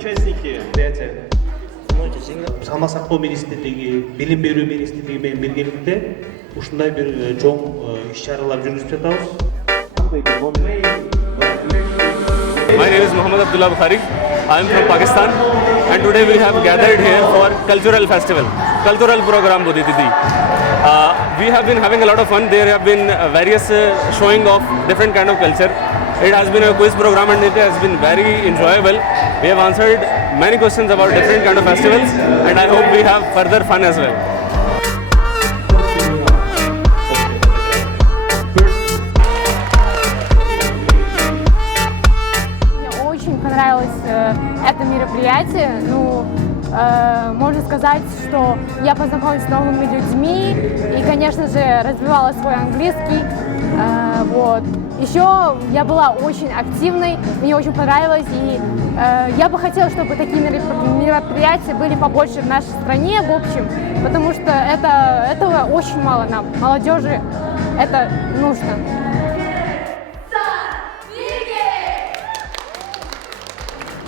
Участники мероприятия салмак сактоо министрлиги, билим берүү министрлиги менен биргеликте ушундай бир чоң иш-чаралар жүргүзүп жатабыз. My name is Muhammad Abdullah Bukhari. I am from Pakistan, and today we have gathered here for cultural festival, cultural program Bodhi Didi. We have been having a lot of fun. There have been various showing of different kind of culture. It has been a quiz program and it has been very enjoyable. We have answered many questions about different kind of festivals, and I hope we have further fun as well. Очень понравилось это мероприятие. Можно сказать, что я познакомилась с новыми людьми и, конечно же, развивала свой английский. Еще я была очень активной, мне очень понравилось, и я бы хотела, чтобы такие мероприятия были побольше в нашей стране, в общем, потому что этого очень мало нам, молодежи, это нужно.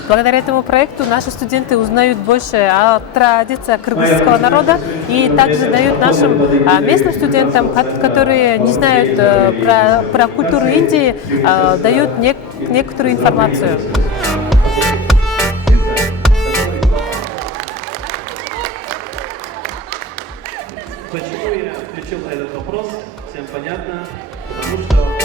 Благодаря этому проекту наши студенты узнают больше о традициях кыргызского народа и также дают нашим местным студентам, которые не знают про культуру Индии, дают некоторую информацию. Почему я включил этот вопрос? Всем понятно, потому что